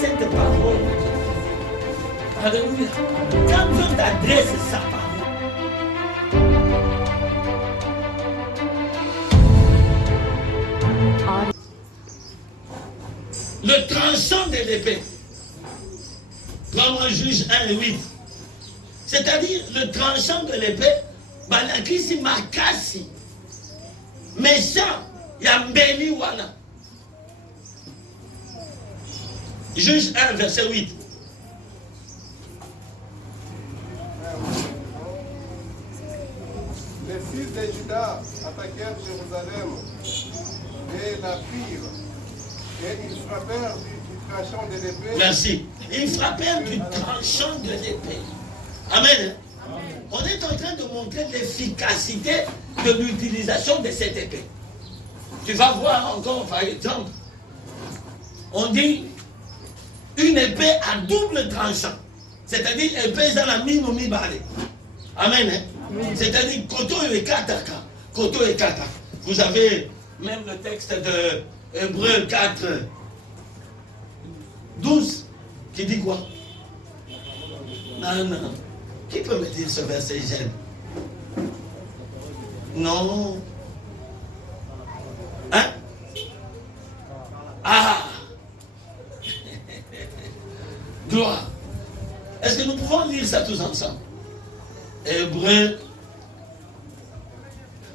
cette parole. Alléluia. Quand Dieu t'adresse sa parole, le tranchant de l'épée. Prends-moi Juge 1 et 8. C'est-à-dire le tranchant de l'épée, Balakisi Makasi. Méchant, Yambeli Wana. Juge 1, verset 8. Les fils de Juda attaquèrent Jérusalem et la prirent. Et ils frappèrent du tranchant de l'épée. Merci. Ils frappèrent du tranchant de l'épée. Amen. On est en train de montrer l'efficacité de l'utilisation de cette épée. Tu vas voir encore, par exemple, on dit une épée à double tranchant. C'est-à-dire épée dans la mine ou mi-balé. Amen. C'est-à-dire koto et kataka. Koto et kataka. Vous avez même le texte de Hébreux 4, 12, qui dit quoi? Non, non. Qui peut me dire ce verset, j'aime? Non. Hein? Ah! Gloire. Est-ce que nous pouvons lire ça tous ensemble? Hébreux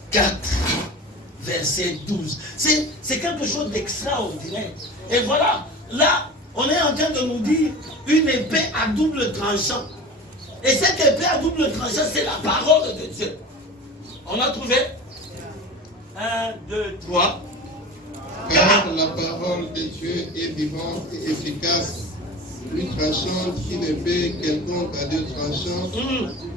4, verset 12. C'est quelque chose d'extraordinaire. Et voilà, là, on est en train de nous dire une épée à double tranchant. Et cette épée à double tranchant, c'est la parole de Dieu. On a trouvé 1, 2, 3. Car la parole de Dieu est vivante et efficace, plus tranchante qu'une épée quelconque à deux tranchants,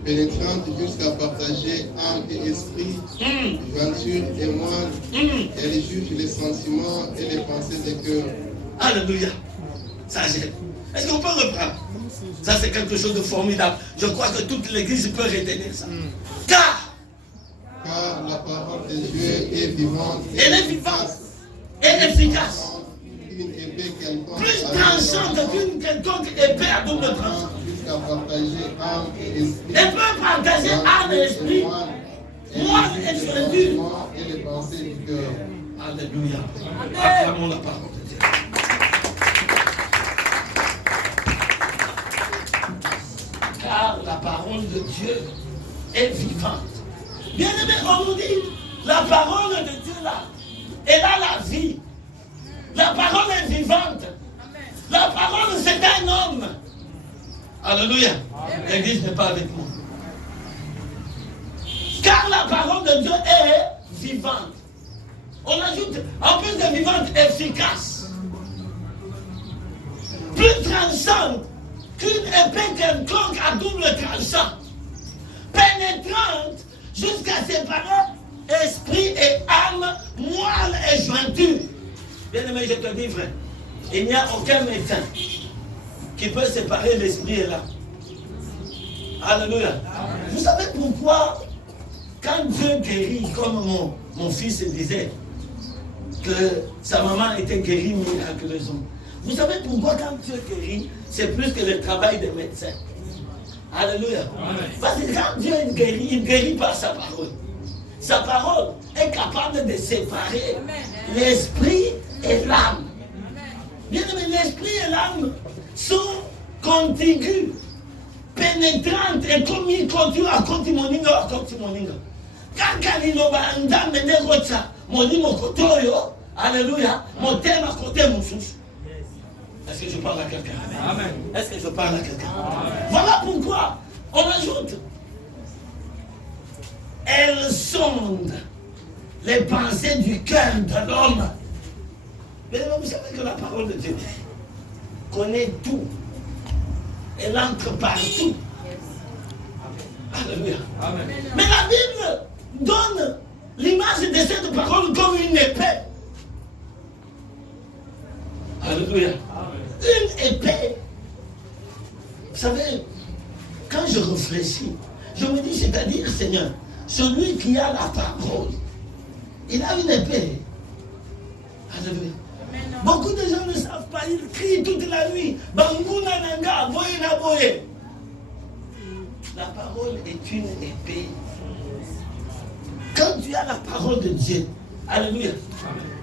pénétrante jusqu'à partager âme et esprit, jointure et moelle, elle juge les sentiments et les pensées des cœurs. Alléluia. Ça j'aime. Est-ce qu'on peut reprendre? Ça c'est quelque chose de formidable. Je crois que toute l'église peut retenir ça. Car la parole de Dieu est vivante et elle est vivante et efficace. Une épée quelconque Plus tranchante qu'une quelconque épée à double tranchant. jusqu'à partager âme et esprit. Elle peut partager âme et esprit, moelle et jointure. Et les pensées du cœur. Alléluia. Acclamons la parole de Dieu. Car la parole de Dieu est vivante. Bien aimé, on nous dit, la parole de Dieu là, elle a la vie. La parole est vivante. La parole, c'est un homme. Alléluia. L'église n'est pas avec moi. Car la parole de Dieu est vivante. On ajoute, en plus de vivante, efficace. Plus tranchante qu'une épée quelconque à double tranchant. Pénétrante jusqu'à séparer esprit et âme, moelle et jointure. Bien aimé, je te dis, frère, il n'y a aucun médecin qui peut séparer l'esprit et l'âme. Alléluia. Amen. Vous savez pourquoi, quand Dieu guérit, comme mon fils disait, que sa maman était guérie miraculeusement. Vous savez pourquoi, quand Dieu guérit, c'est plus que le travail des médecins. Alléluia. Amen. Parce que quand Dieu guérit, il guérit par sa parole. Sa parole est capable de séparer l'esprit et l'âme. Bien aimé, l'esprit et l'âme sont contigus, pénétrantes et comme ils continuent à continuer. Quand Kalinoba anda mene rocha, moni mokotoyo, alléluia, mon thème à côté mon souffle. Est-ce que je parle à quelqu'un? Amen. Est-ce que je parle à quelqu'un? Voilà pourquoi on ajoute. Elle sonde les pensées du cœur de l'homme. Mais vous savez que la parole de Dieu connaît tout. Elle entre partout. Alléluia. Amen. Mais la Bible donne l'image de cette parole comme une épée. Alléluia. Une épée. Vous savez, quand je réfléchis, je me dis, c'est-à-dire, Seigneur, celui qui a la parole, il a une épée. Alléluia. Beaucoup de gens ne savent pas il crie toute la nuit. Banguna nanga, boye na boye. La parole est une épée. Quand tu as la parole de Dieu, alléluia,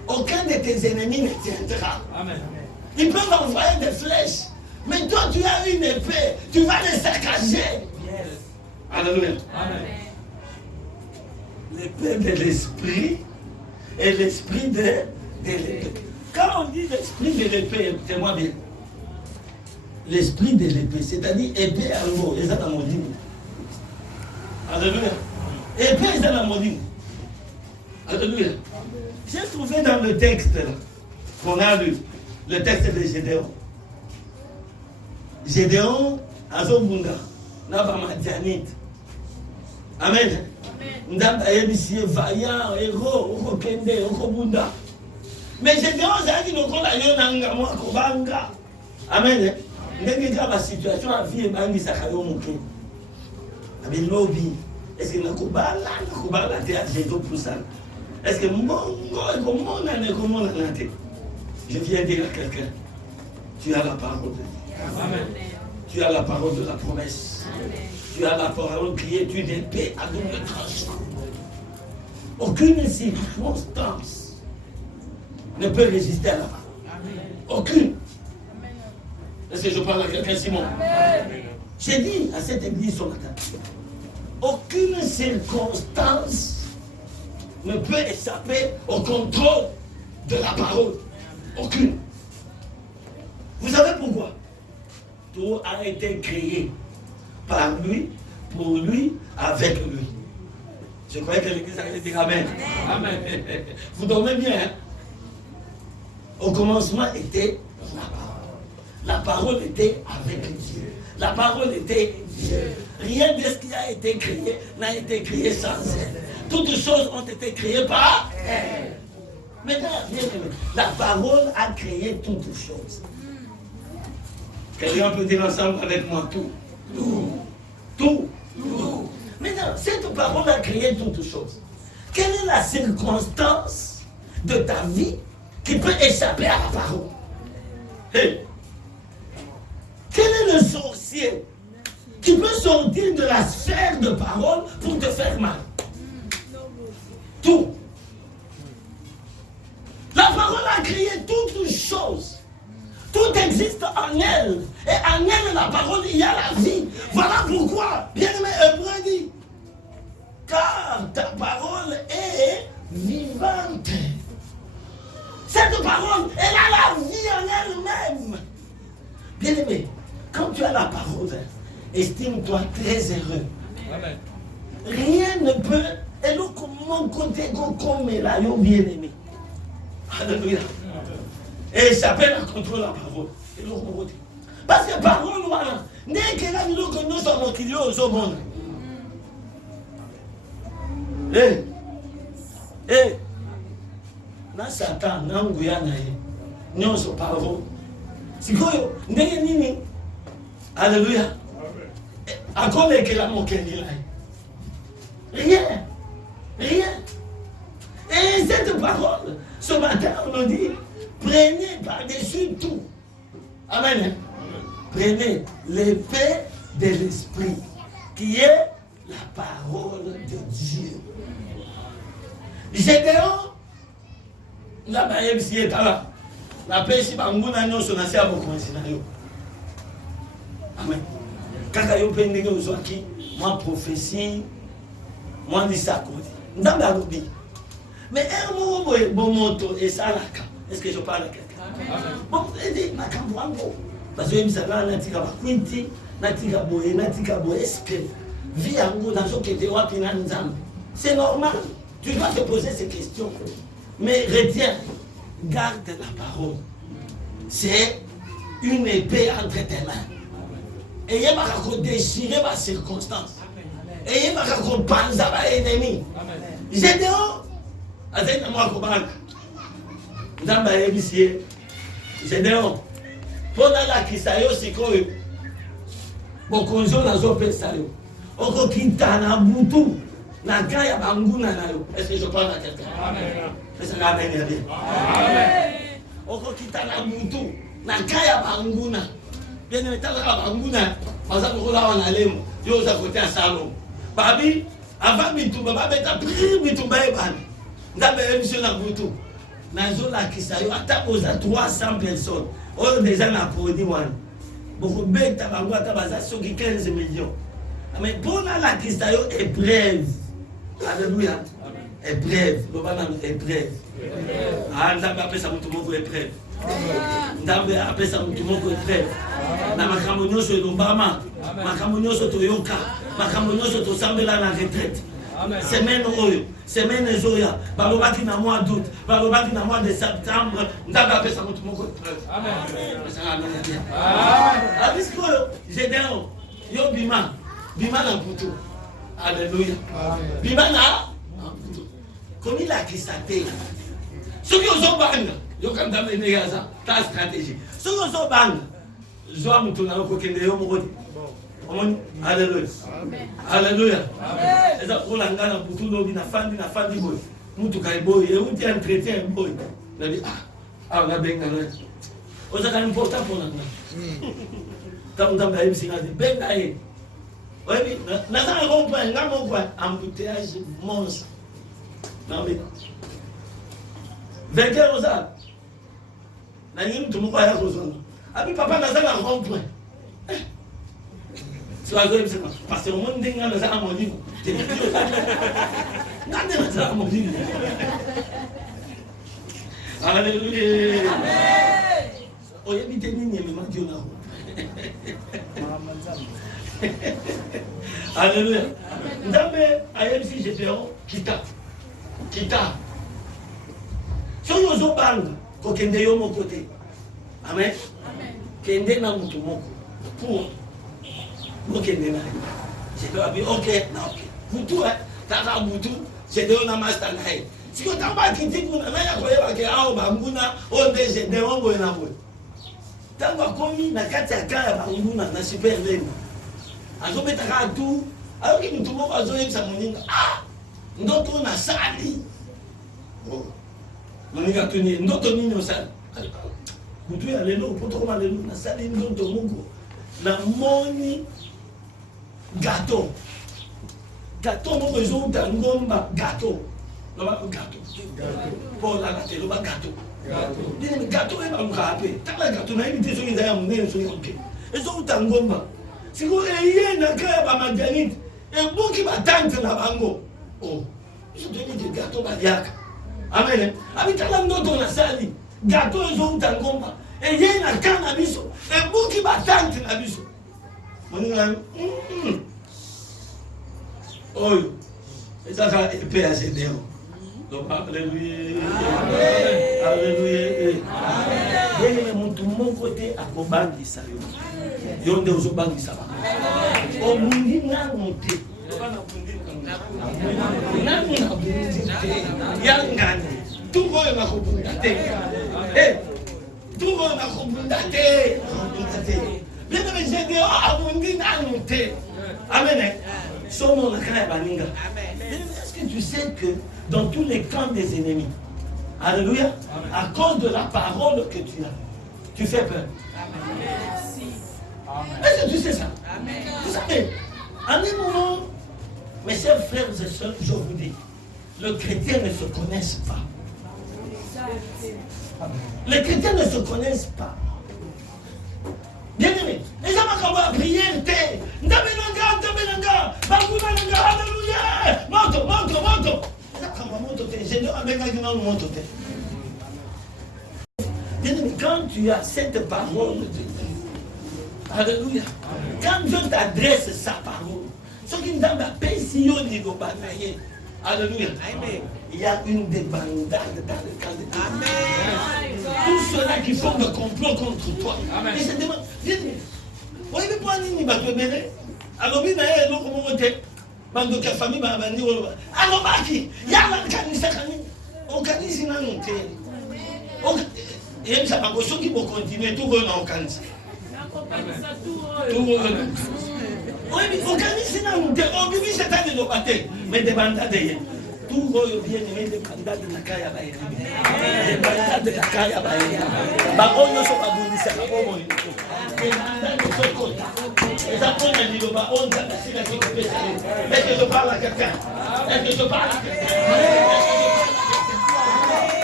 aucun de tes ennemis ne tiendra. Amen. Ils peuvent envoyer des flèches, mais toi tu as une épée, tu vas les saccager. Yes. Alléluia. Amen. L'épée de l'esprit et l'esprit de l'épée. Quand on dit l'esprit de l'épée, écoutez-moi bien. L'esprit de l'épée, c'est-à-dire épée à l'eau, et ça dans mon livre. Alléluia. Épée, c'est dans mon livre. Alléluia. J'ai trouvé dans le texte qu'on a lu, le texte de Gédéon. Gédéon, Azobunda, Naba Madianite. Amen. Ndamba yebisi vaillant, héros, okokende, okobunda. Mais Gédéon, ça dit nous qu'on a eu un moi kobanga. Amen. Ndenge la situation à vie bangi sakayo muke. Abi lobby. Est-ce que nakubala théâtre j'ai tout pour ça? Est-ce que je viens dire à quelqu'un, tu as la parole de Dieu. Amen. Tu as la parole de la promesse. Amen. Tu as la parole qui est une épée à double tranchant. Aucune circonstance ne peut résister à la parole. Aucune. Est-ce que je parle à quelqu'un, Simon? J'ai dit à cette église ce matin, aucune circonstance ne peut échapper au contrôle de la parole. Aucune. Vous savez pourquoi? Tout a été créé par lui, pour lui, avec lui. Je croyais que l'église allait dire Amen. Amen. Vous dormez bien, hein? Au commencement était la parole. La parole était avec Dieu. La parole était Dieu. Rien de ce qui a été créé n'a été créé sans elle. Toutes choses ont été créées par elle. Maintenant, la parole a créé toutes choses. Quelqu'un peut dire ensemble avec moi tout. Tout. Maintenant, cette parole a créé toutes choses. Quelle est la circonstance de ta vie qui peut échapper à la parole? Hey. Quel est le sorcier qui peut sortir de la sphère de parole pour te faire mal? Tout. La parole a créé toutes choses. Tout existe en elle. Et en elle, la parole, il y a la vie. Voilà pourquoi, bien-aimé Hébreu dit, car ta parole est vivante. Cette parole, elle a la vie en elle-même. Bien-aimé, quand tu as la parole, estime-toi très heureux. Amen. Rien ne peut, et nous, comment côté comme là, bien-aimé. Alléluia. Et échapper à contrôler la parole. Parce que parole, voilà. Dès que là, nous sommes qui au monde. Na Satan, na nguya na ye. Nyonso parole. Sikoyo, ndenge nini? Alléluia. Akole que la mokendi là. Rien. Et cette parole, ce matin, on nous dit, prenez par-dessus tout. Amen. Prenez l'épée de l'esprit, qui est la parole de Dieu. Gédéon, la baïe si est là. La paix si banguna nyo so na sia boko nsinayo. Amen. Kaka yo pendenge uzwaki, moi prophétie, moi ni sakodi. Ndamba alubi. Mais un mot bon moto et ça là. Est-ce que je parle à quelqu'un? Bon, il dit ma cambo. Parce que msala natika bakwinti, natika boye esprit. Vie yango nazo kete wapi na nzambe. C'est normal. Tu dois te poser ces questions. Mais retiens, garde la parole. C'est une épée entre tes mains. Et il va déchirer ma circonstance. Et il va penser à l'ennemi. Gédéon, avec moi, dans ma émission, Gédéon, pour la kisayo sikoyo, bokonzo nazo pesayo, oko kitana butu. Est-ce que je parle à quelqu'un? Amen. Est-ce que Amen est bien? Amen. Oko kitana mutu, na kaya banguna bien metala banguna baza kola wana lemo yo za côté à salon babi avant mitumba babeta pri mitumba ebana ndabe émission na butu nazo la kisayo ata oza 300 personnes oyo déjà na produit wana boko beta bango ata baza soki 15 millions mais bona la kisayo épreuve alléluia épreuve lobana épreuve ndabe apesa mutu moko épreuve ndabe apesa mutu moko épreuve na makambo nyonso elombama makambo nyonso toyoka makambo nyonso tosambela na retraite semaine oyo semaine ezoya balobaki na mois d'août balobaki na mois de septembre ndabe apesa mutu moko épreuve abiski oyo gédéon yo bima na mputu alléluia bima na mputu komilakisa te soki ozobanga yoka ndabe ndenge aza ta stratégie soki ozobanga zwa mutu na yo kokende yo moko te omoni alléluia alléluia eza kola nga na butu lobi nafandi boye mutuka eboyi euti entretien eboyi nabi awa nabengana ozaka important mpona nga ntango nzambe ayebisi nga te benga ye oyebi nazanga comprendre nga moko embouteillage monstre nabi vainqueur oza nalingi mutu moko aya kozonga abi papa nazanga comprendre soazoyebisema parce que omoni ndenge nga nazanga molimo nga nde nazanga molimo alleluya oyebi te nini ememaki yo nako alleluya nzambe ayebisi gédéon kita soki ozobanga kokende yo moko te amen kende na mutu moko pour bokende na ye gédéon abi ok na ok butu tata butu gédéon na master na ye siko ntango bakiti kuna naya koyebake awo banguna oyo nde gédéon boye na boye ntango akomi na kati ya ka ya banguna na super lene azobetaka atu ayoki mutu moko azoyebisa moninga ndoto nasali moninga tuni ndoto nini osali butu ya lelo potokoma lelo nasali ndoto moko namoni gato moko ezouta ngomba gato loba gato po la te loba gato dini gato e bamuka pe tala gato na ibite soki nzaya munene soki oke ezouta ngomba siko eye na kaya ba majanit ebuki batante na bango iso toni ke gato baliaka amen abitala ndoto na sali gato ezouta ngomba eye na kana biso ebuki batante na biso moninga oyo ezaka epe ya gédéon alléluia alléluia ndenge mutu moko te akobangisa yo nde ozobangisa bango obundi nanu te nanu nabundi te yangani tungo oyo nakobunda te tungo oyo nakobunda te bien-aimé gédéon abundi nanu te amen sono na kaya baninga. Est-ce que tu sais que dans tous les camps des ennemis, alléluia, à cause de la parole que tu as, tu fais peur. Est-ce que tu sais ça? Vous savez, en un moment, mes chers frères et sœurs, je vous dis, les chrétiens ne se connaissent pas. Les chrétiens ne se connaissent pas. Bien-aimé, les gens vont prier, alléluia, moto. Bien-aimé, quand tu as cette parole de Dieu, alléluia, quand Dieu t'adresse sa parole, ce qui nous a fait si on y va, alléluia, il y a une débandade dans le camp de Dieu. Amen. Tous ceux-là qui font le complot contre toi. Amen. Et je demande, bien-aimé, vous voyez pourquoi nous va te bénir? Alors, bien, nous, comment on était? Bando ka famille ba bandi wolo. Alors, baki, yala kanisa kani. On kanisa na monte. On et ça va qui vont continuer tout le temps kanisa. Tout oui, mais on kanisa na monte. On vit cette année de battre, mais des bandades. Tout le bien-aimé des mandats de la Kaya Baïnami. Les mandats de la Kaya Baïnami. Baron ne sont pas bouillés, c'est pas bon. Les mandats de ce côté. Les apprenants disent bah on a passé la sécurité. Est-ce que je parle à quelqu'un? Est-ce que je parle à quelqu'un?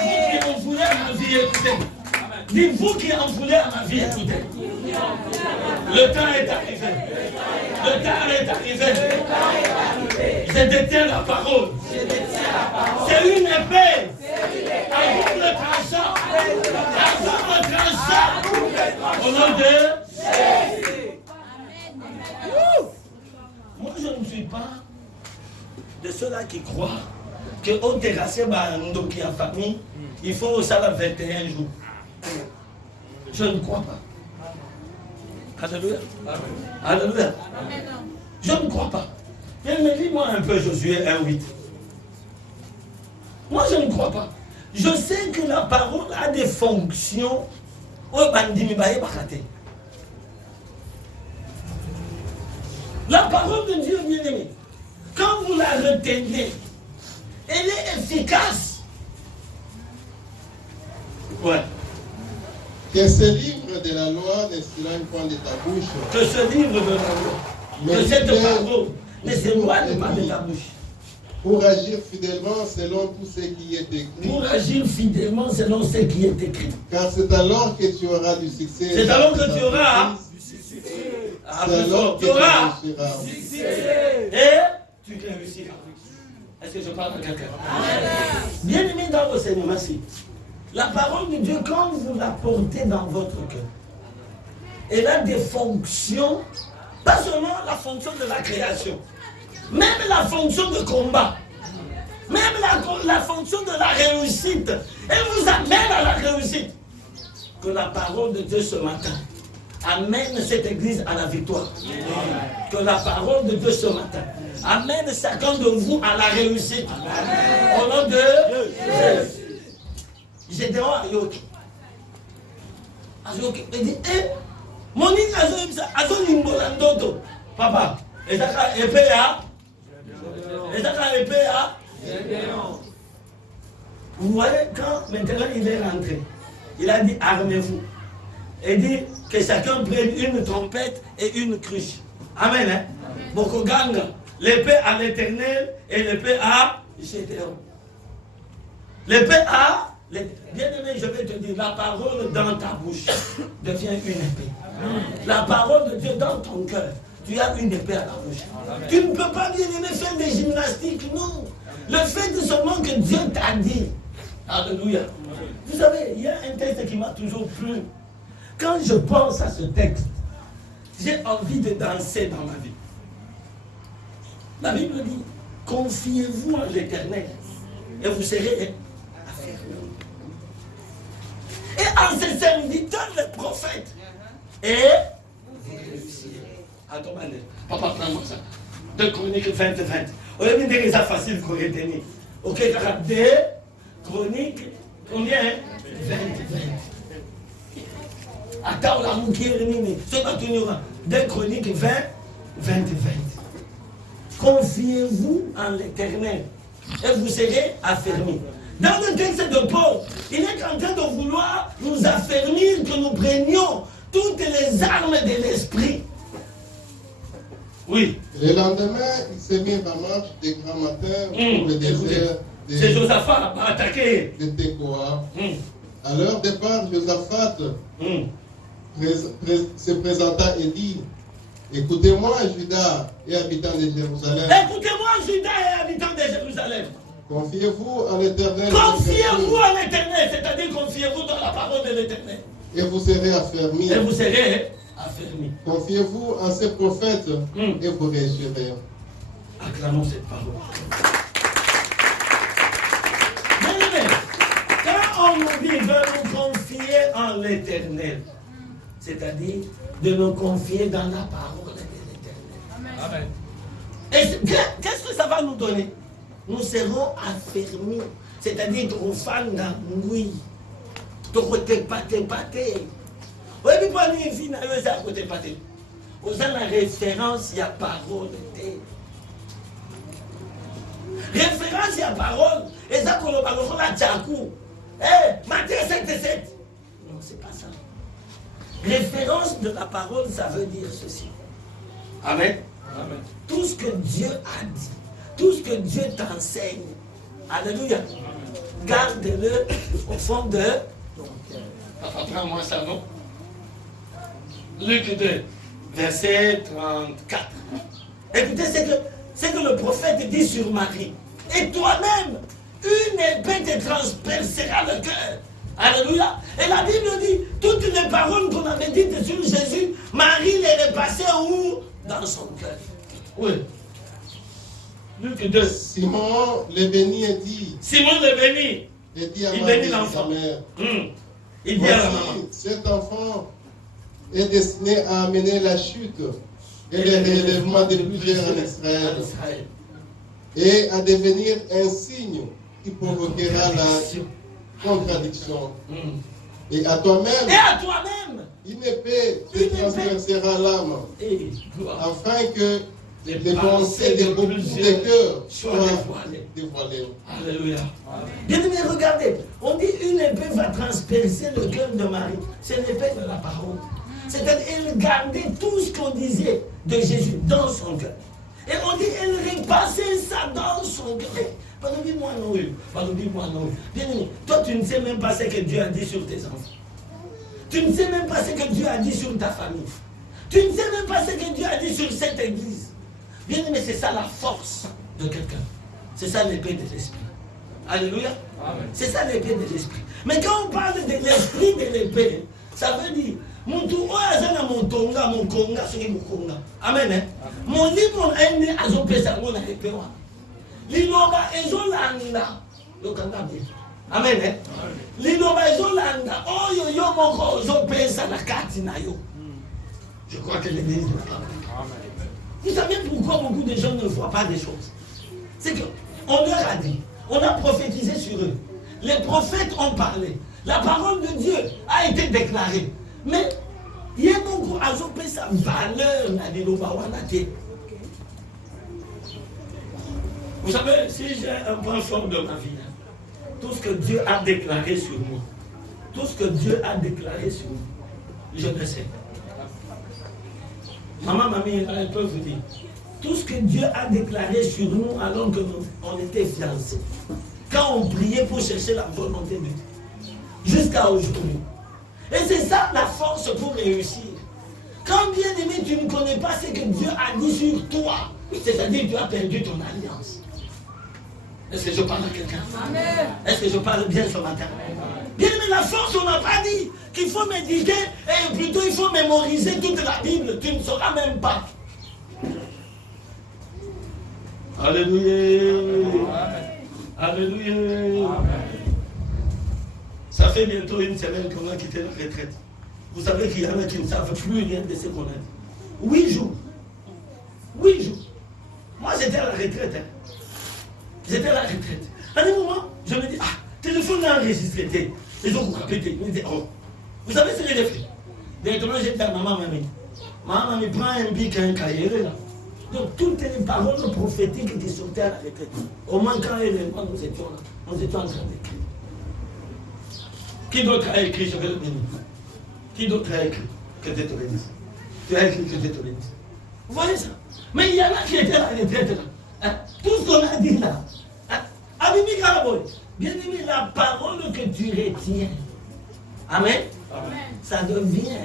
Vous qui en voulez à ma vie, écoutez. Dites-vous qui en voulez à ma vie, écoutez. Le temps est arrivé. Le temps est arrivé. Je détiens la parole. C'est une épée. À double tranchant. À double tranchant. Au nom de Jésus. Moi, je ne suis pas de ceux-là qui croient qu'on terrassé par un qui a famille, il faut au salaire 21 jours. Je ne crois pas. Alléluia. Alléluia. Je ne crois pas. Mais lis-moi un peu Josué 1:8. Moi, je ne crois pas. Je sais que la parole a des fonctions. La parole de Dieu, bien-aimé, quand vous la retenez, elle est efficace. Ouais. Que ce livre de la loi ne s'éloigne point de ta bouche. Que ce livre de la loi, que cette parole ne s'éloigne pas de ta bouche. Pour agir fidèlement selon tout ce qui est écrit. Pour agir fidèlement selon ce qui est écrit. Car c'est alors que tu auras du succès. C'est alors que tu auras du succès. C'est alors que tu réussiras. Et tu réussiras. Est-ce que je parle à quelqu'un? Bien-aimé dans le Seigneur, merci. La parole de Dieu, quand vous la portez dans votre cœur, elle a des fonctions, pas seulement la fonction de la création, même la fonction de combat, même la fonction de la réussite. Elle vous amène à la réussite. Que la parole de Dieu ce matin amène cette église à la victoire. Que la parole de Dieu ce matin amène chacun de vous à la réussite. Au nom de Jésus. J'étais à Yoki. Il dit, mon île a son imbolandoto. Papa, et ça a épée à? Et ça a épée à? Vous voyez, quand maintenant il est rentré, il a dit armez-vous. Il dit que chacun prenne une trompette et une cruche. Amen. Hein? Beaucoup gang, l'épée à l'Éternel et l'épée à Gédéon. L'épée à? Bien-aimé, je vais te dire, la parole dans ta bouche devient une épée. La parole de Dieu dans ton cœur, tu as une épée à la bouche. Tu ne peux pas, bien-aimé, faire des gymnastiques, non. Le fait seulement que Dieu t'a dit. Alléluia. Vous savez, il y a un texte qui m'a toujours plu. Quand je pense à ce texte, j'ai envie de danser dans ma vie. La Bible dit, confiez-vous en l'Éternel et vous serez affermis. Et en se serviteur le prophète. Et vous réussirez. Attends, papa, prends-moi ça. 2 Chroniques 20-20. Au lieu de dire que c'est facile pour retenir. Ok, 2 Chroniques, combien? 20-20. Attends, la moukière, c'est pas tout. 2 Chroniques 20-20. Confiez-vous en l'Éternel et vous serez affermis. Dans le texte de Paul, il est en train de vouloir nous affermir que nous prenions toutes les armes de l'esprit. Oui. Le lendemain, il s'est mis en marche des grands matins pour le désert. C'est Josaphat qui a attaqué. De Tekoa. À leur départ, Josaphat se présenta et dit, écoutez-moi, Judas et habitants de Jérusalem. Écoutez-moi, Judas et habitants de Jérusalem. Confiez-vous en l'Éternel. Confiez-vous en l'Éternel, c'est-à-dire confiez-vous dans la parole de l'Éternel. Et vous serez affermis. Et vous serez affermis. Confiez-vous en ces prophètes et vous réussirez. Acclamons cette parole. Bien-aimés, quand on nous dit de nous confier en l'Éternel, c'est-à-dire de nous confier dans la parole de l'Éternel. Amen. Et qu'est-ce que ça va nous donner? Nous serons affermis, c'est-à-dire que fan oui, tu pâté. Oui, puis pas ni vie n'a eu ça à côté pâté. Aux la référence, il y a parole de Référence à la parole. Et ça qu'on a parlé, on a tchakou. Matthieu 7:7. Non, c'est pas ça. Référence de la parole, ça veut dire ceci. Amen. Amen. Tout ce que Dieu a dit, tout ce que Dieu t'enseigne, alléluia, garde-le au fond de ton cœur. Apprends-moi ça, non? Luc 2, verset 34. Écoutez ce que le prophète dit sur Marie. Et toi-même, une épée te transpercera le cœur. Alléluia. Et la Bible dit, toutes les paroles qu'on avait dites sur Jésus, Marie les repassait où? Dans son cœur. Oui. Luc 2. Simon le béni et dit. Simon le béni. Il dit à il Marie, bénit l'enfant. Il dit à la maman. Cet enfant est destiné à amener la chute et le relèvement de plusieurs en Israël. Et à devenir un signe qui provoquera la contradiction. Et à toi-même, une épée te transpercera l'âme, afin que les pensées de beaucoup de cœurs soient dévoilées. Alléluia. Bien aimé, regardez, on dit une épée va transpercer le cœur de Marie. C'est l'épée de la parole. C'est-à-dire qu'elle gardait tout ce qu'on disait de Jésus dans son cœur. Et on dit, elle repassait ça dans son cœur. Pardonnez-moi non. Bien aimé, toi tu ne sais même pas ce que Dieu a dit sur tes enfants. Tu ne sais même pas ce que Dieu a dit sur ta famille. Tu ne sais même pas ce que Dieu a dit sur cette église. Bien aimé, c'est ça la force de quelqu'un. C'est ça l'épée de l'esprit. Alléluia. C'est ça l'épée de l'esprit. Mais quand on parle de l'esprit de l'épée, ça veut dire mon tonga, mon konga, mon konga. Amen. Mon livre est né à son père, mon épée. Liloba ezolanda. Amen. Liloba ezolanda. Oh yo yo moko zo pesa na kati na yo. Je crois que l'église ne pas. Vous savez pourquoi beaucoup de gens ne voient pas des choses? C'est qu'on leur a dit, on a prophétisé sur eux. Les prophètes ont parlé. La parole de Dieu a été déclarée. Mais il y a beaucoup à zopé sa valeur na liloba wanate. Vous savez, si j'ai un point fort de ma vie, tout ce que Dieu a déclaré sur moi, tout ce que Dieu a déclaré sur moi, je le sais. Maman, mamie, elle peut vous dire, tout ce que Dieu a déclaré sur nous alors qu'on était fiancés, quand on priait pour chercher la volonté de Dieu, jusqu'à aujourd'hui. Et c'est ça la force pour réussir. Quand bien aimé, tu ne connais pas ce que Dieu a dit sur toi, c'est-à-dire que tu as perdu ton alliance. Est-ce que je parle à quelqu'un? Est-ce que je parle bien ce matin? Bien aimé, la force, on n'a pas dit qu'il faut méditer, et plutôt il faut mémoriser toute la Bible. Tu ne sauras même pas. Alléluia. Alléluia. Ça fait bientôt une semaine qu'on a quitté la retraite. Vous savez qu'il y en a qui ne savent plus rien de ce qu'on a dit. 8 jours. 8 jours. Moi, j'étais à la retraite. J'étais à la retraite. À un moment, je me dis, téléphone a enregistré. Ils ont coupé. Ils me disent, oh. Vous savez ce que j'ai fait? Directement, j'ai dit à mamie. Maman, prend un bic et un cahier là. Donc, toutes les paroles prophétiques qui sortaient à la retraite. Au moins, quand nous étions là, nous étions en train d'écrire. Qui d'autre a écrit? Je vais le bénir. Qui d'autre a écrit? Que Dieu te bénisse. Tu as écrit que Dieu te bénisse. Vous voyez ça? Mais il y en a qui étaient à la retraite là. Tout ce qu'on a dit là. Abimi Karaboy, bien aimé, la parole que tu retiens, amen, ça devient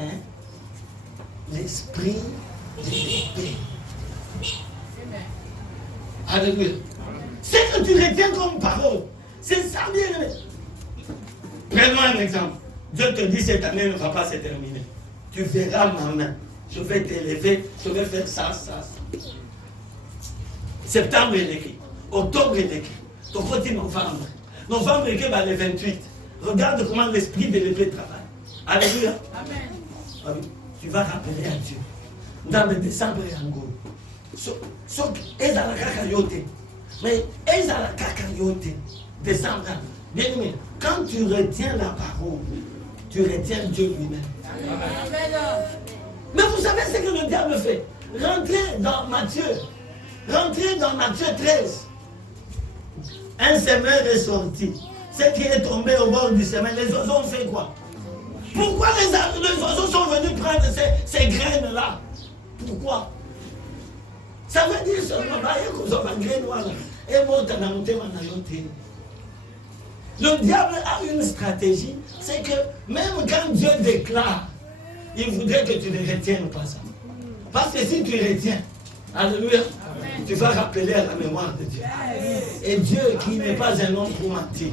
l'esprit de l'épée. Alléluia. Ce que tu retiens comme parole, c'est ça, bien aimé. Prenons un exemple. Dieu te dit cette année ne va pas se terminer. Tu verras ma main. Je vais t'élever, je vais faire ça. Septembre est écrit. Octobre est écrit. Ton côté novembre. Novembre est écrit le 28. Regarde comment l'esprit de l'épée travaille. Alléluia. Amen. Tu vas rappeler à Dieu. Dans le décembre et en gros. Sauf qu'ils à la cacayote. Mais ils à la cacayote. Décembre. Bien aimé, quand tu retiens la parole, tu retiens Dieu lui-même. Mais vous savez ce que le diable fait? Rentrez dans Matthieu 13. un semeur est sorti. Ce qui est tombé au bord du semeur, les oiseaux ont fait quoi? Pourquoi les oiseaux sont venus prendre ces graines-là? Pourquoi? Ça veut dire seulement, le diable a une stratégie, c'est que même quand Dieu déclare, il voudrait que tu ne retiennes pas ça. Parce que si tu retiens, alléluia, tu vas rappeler à la mémoire de Dieu. Et Dieu, qui n'est pas un homme pour mentir,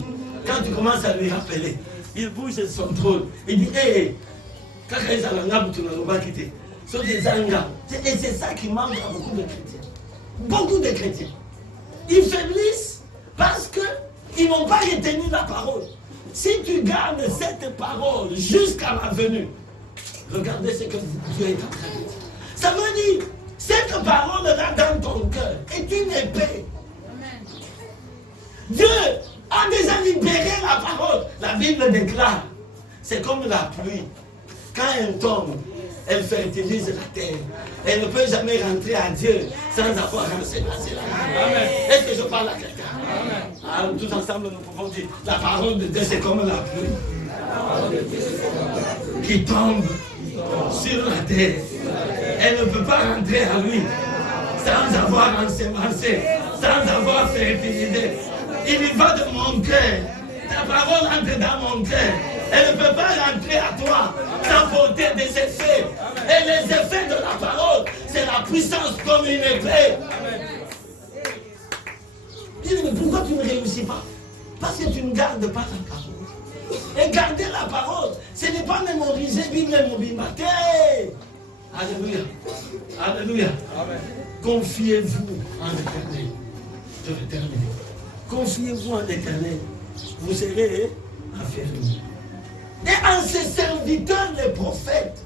quand tu commences à lui rappeler, il bouge de son trône. Il dit, hé, et c'est ça qui manque à beaucoup de chrétiens. Beaucoup de chrétiens. Ils faiblissent parce qu'ils n'ont pas retenu la parole. Si tu gardes cette parole jusqu'à ma venue, regardez ce que Dieu est en train de dire. Ça veut dire, cette parole-là dans ton cœur est une épée. Dieu a déjà libéré la parole. La Bible déclare, c'est comme la pluie. Quand elle tombe, elle fertilise la terre. Elle ne peut jamais rentrer à Dieu sans avoir ensemencé la terre. Est-ce que je parle à quelqu'un? Ah, tous ensemble, nous pouvons dire, la parole de Dieu, c'est comme la pluie qui tombe sur la terre. Elle ne peut pas rentrer à lui sans avoir ensemencé, sans avoir fertilisé. Il y va de mon cœur. Ta parole entre dans mon cœur. Elle ne peut pas rentrer à toi sans porter des effets. Et les effets de la parole, c'est la puissance comme une épée. Il dit, mais pourquoi tu ne réussis pas? Parce que tu ne gardes pas la parole. Et garder la parole, ce n'est pas mémoriser Bible et Mobimate. Alléluia. Alléluia. Confiez-vous en l'Éternel. Je vais terminer. Confiez-vous en l'Éternel. Vous serez affermis. Et en ces serviteurs, les prophètes,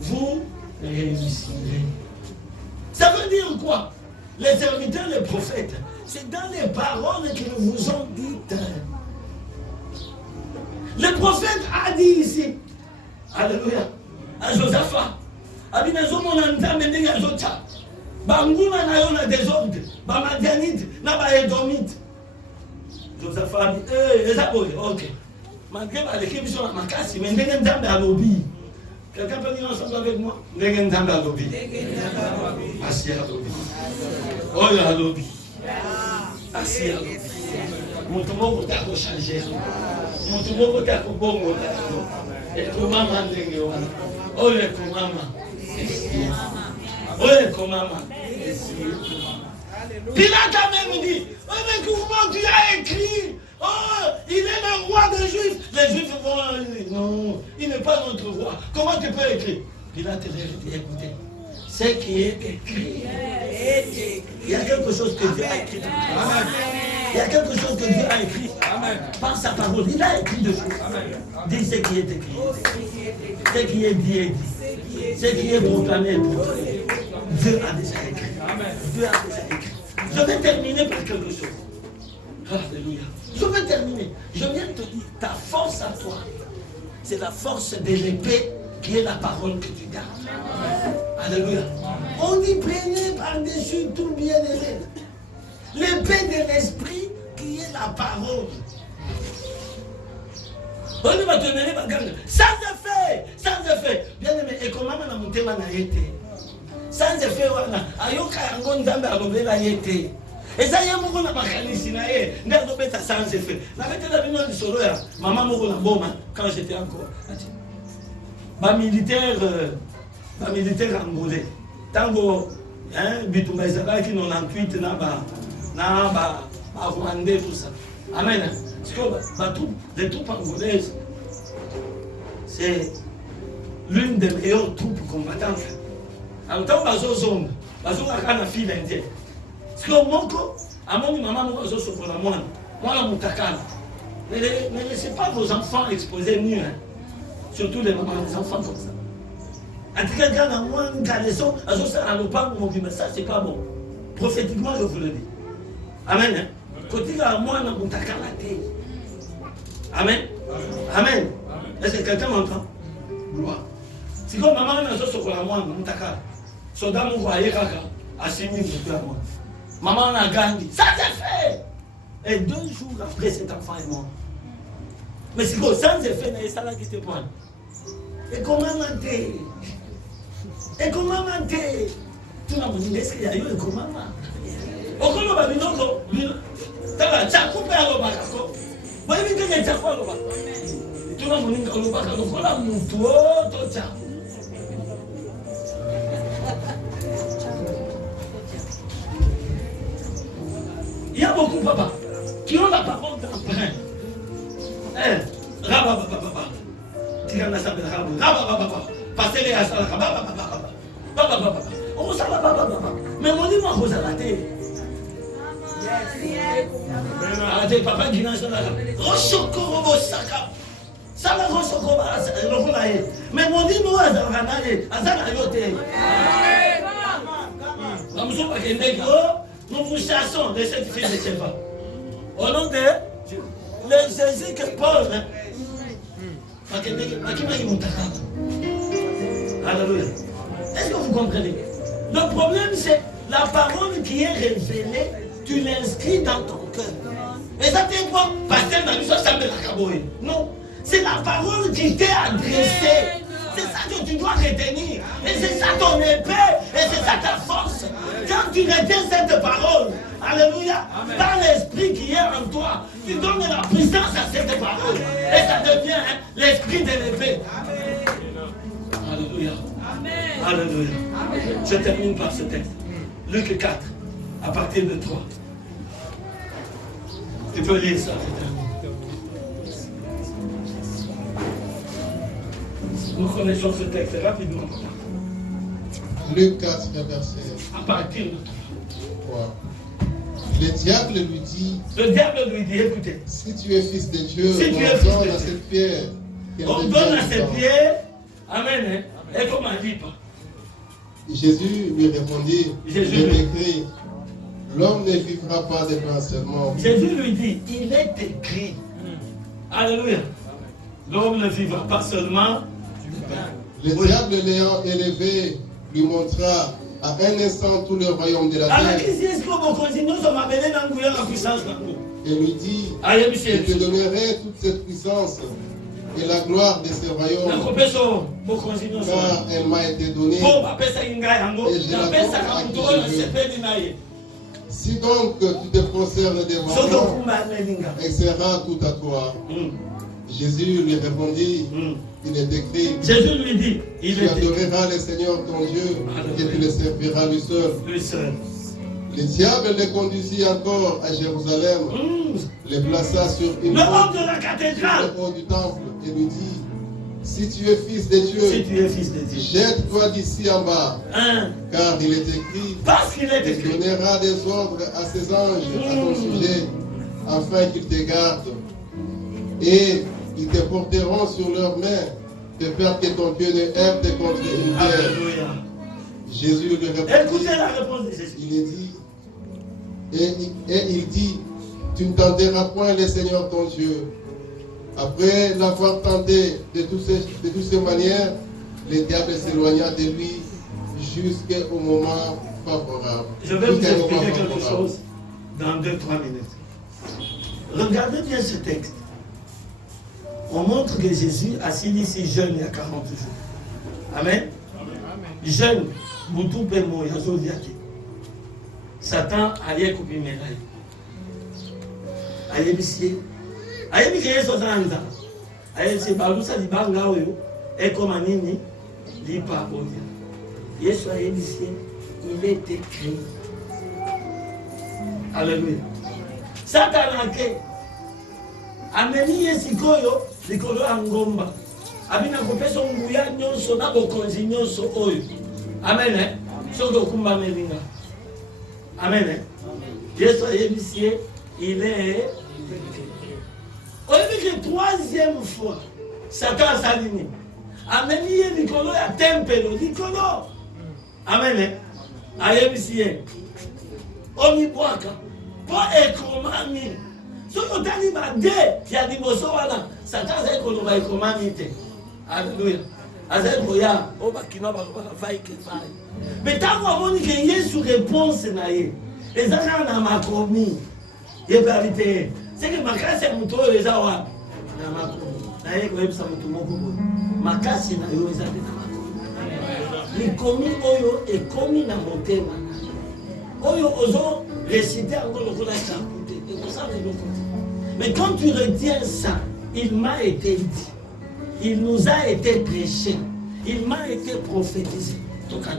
vous réussirez. Ça veut dire quoi? Les serviteurs, les prophètes, c'est dans les paroles qu'ils vous ont dites. Le prophète a dit ici, alléluia, à Josaphat, Abinazo mon anta mende yazocha, Banguna na yona désordre, Bamadianite, na ba Edomite. Josaphat dit, ok. Malgré l'équipe sur la macasse, mais n'est pas dans le lobby. Quelqu'un peut dire ensemble avec moi? N'est pas dans le lobby. Assis à lobby. Oh, il y a un lobby. Assis à lobby. Mon tomo va t'avoir changé. Mon tomo va t'avoir bon. Et comment maman n'est pas? Oh, le comment maman. Oh, le comment maman. Pilate a même dit, oh, mais comment tu as écrit? Oh, il est le roi des Juifs. Les Juifs vont... Non, il n'est pas notre roi. Comment tu peux écrire? Pilate leur dit, écoutez, ce qui est écrit, il y a quelque chose que Dieu a écrit. Il y a quelque chose que Dieu a écrit par sa parole. Il a écrit des choses. Dis ce qui est écrit. Ce qui est dit est dit. Ce qui est proclamé est proclamé. Dieu a déjà écrit. Dieu a déjà écrit. Je vais terminer par quelque chose. Alléluia. Je vais terminer. Je viens de te dire, ta force à toi, c'est la force de l'épée qui est la parole que tu gardes. Alléluia. On dit prenez par-dessus tout bien-aimé. L'épée de l'esprit qui est la parole. On va te donner ma gang. Sans effet. Sans effet. Bien-aimé, et comment on a monté ma naïté? Sans effet, on a. Ayoka yangon zambe alobela yete. Et ça y est, mon makanisi na ye, n'erdo beta sans effet. La bête la bino du solo ya, maman moko na boma quand j'étais encore. Ba militaire angolais. Tango hein, bitumba ezala ki 98 na ba Rwandais tout ça. Amen. Parce que les troupes angolaises, c'est l'une des meilleures troupes combattantes. Alors tant bazo zone, bazo kana fille indienne. Parce que moko, à mon maman nous bazo sokola moi mutakala. Ne laissez pas vos enfants exposés nus, hein. Surtout les mamans, les enfants comme ça. En tout cas, quand moi une caleçon, ça c'est pas bon. Prophétiquement, je vous le dis. Amen. Hein? Côté à moi, on a mutakala. Amen. Amen. Est-ce que quelqu'un m'entend? Gloire. Si comme maman n'a pas sokola moi, mutakala. Soda mon voyez kaka, assis à moi. Maman a gagné. Ça c'est fait. Et 2 jours après, cet enfant est mort. Mais c'est quoi, sans effet, il y a ça là qui te prend. Et comment mentir? Et comment mentir? Tout le monde dit, est-ce qu'il y a eu un comment? Okono ba binoko, tala chaku pe alobaka. Boy bi ke chaku alobaka. Tout le monde alobaka lokola mutu to chaku. Il y a beaucoup de papas qui ont la parole d'emprunt. Rababababa. Tigana s'appelle Rababababa. Passer à ça, Rababababa. On s'en va, Babababa. Mais mon dit, moi, vous allez. Arrêtez, papa, qui n'a pas de Rochoko, Robo, Saka. Ça va, Rochoko, mais mon dit, moi, Azana, Yote. Nous vous chassons de cette fille de Sheba. Au nom de le Jésus que Paul. Alléluia. Est-ce que vous comprenez? Le problème, c'est la parole qui est révélée, tu l'inscris dans ton cœur. Et ça t'est quoi? Pasteur n'a pas ça la caboye. Non. C'est la parole qui t'est adressée. C'est ça que tu dois retenir. Et c'est ça ton épée. Et c'est ça ta force. Quand tu retiens cette parole, alléluia, dans l'esprit qui est en toi, tu donnes la puissance à cette parole. Et ça devient l'esprit de l'épée. Alléluia. Alléluia. Je termine par ce texte. Luc 4, à partir de 3. Tu peux lire ça, je termine. Nous connaissons ce texte rapidement. Luc 4, verset. À partir de 3. Le diable lui dit, écoutez, si tu es fils de Dieu, ordonne à cette pierre. Ordonne à cette pierre. Amen. Et comment on dit pas? Jésus lui répondit, il est écrit, l'homme ne vivra pas de pain seulement. Jésus lui dit, il est écrit. Alléluia. L'homme ne vivra pas seulement du pain. Le diable l'ayant élevé lui montra à un instant tout le royaume de la terre. Et lui dit, je te donnerai toute cette puissance et la gloire de ce royaume, car elle m'a été donnée, et je la donne à qui je veux. Si donc tu te prosternes devant moi, elle sera tout à toi. Jésus lui répondit, il est écrit, Jésus lui dit, tu adoreras le Seigneur ton Dieu, et tu le serviras lui seul. Le diable le conduisit encore à Jérusalem, le plaça sur une le haut du temple et lui dit, si tu es fils de Dieu, jette-toi d'ici en bas, car il est écrit, il donnera des ordres à ses anges à ton sujet, afin qu'ils te gardent, et ils te porteront sur leurs mains, de peur que ton pied ne heurte contre une pierre. Jésus lui répondit, écoutez la réponse de Jésus. Il est dit, et il dit, tu ne tenteras point le Seigneur ton Dieu. Après l'avoir tenté de toutes ces manières, le diable s'éloigna de lui jusqu'au moment favorable. Je vais vous expliquer quelque chose dans 2-3 minutes. Regardez bien ce texte. On montre que Jésus a signé ici jeune il y a 40 jours. Amen. Jeune, Boutou Pemo, Yazo Diaki. Satan allait couper mes rails. Aïe, monsieur. Aïe, monsieur, il y a Aïe, c'est Balousa di Bangaoyo. Et comme un nini, dit pas au Dieu. Yesu aïe, monsieur, il est écrit. Alléluia. Satan a été. Ameni Yesikoyo, Nikolo Angomba. Abina kopesa nguya nyonso na bokonzi nyonso oyo. Amen. Sodo kumba melinga. Amen. Yesu ayebisiye, il est. On dit que 3e fois, Satan s'aligne. Amen. Il Nikolo ya tempelo, Nikolo. Amen. Ayebisiye. Omi boaka. Po ekomami. Si on t'a dit, il y a des mots, Satan a dit qu'on va être commander. Alléluia. Mais tant qu'on dit que Jésus réponse, les gens n'ont pas commis. Il peut habiter. C'est que ma casse est mon tour, les awa. D'ailleurs, quand même, ça me tourne. Ma casse est dans les awa. Les commis, oyo, et commis dans mon thème. Oyo, ozo, réciter encore le coup d'achapouté. Et pour ça, mais quand tu retiens ça, il m'a été dit, il nous a été prêché, il m'a été prophétisé. Donc, à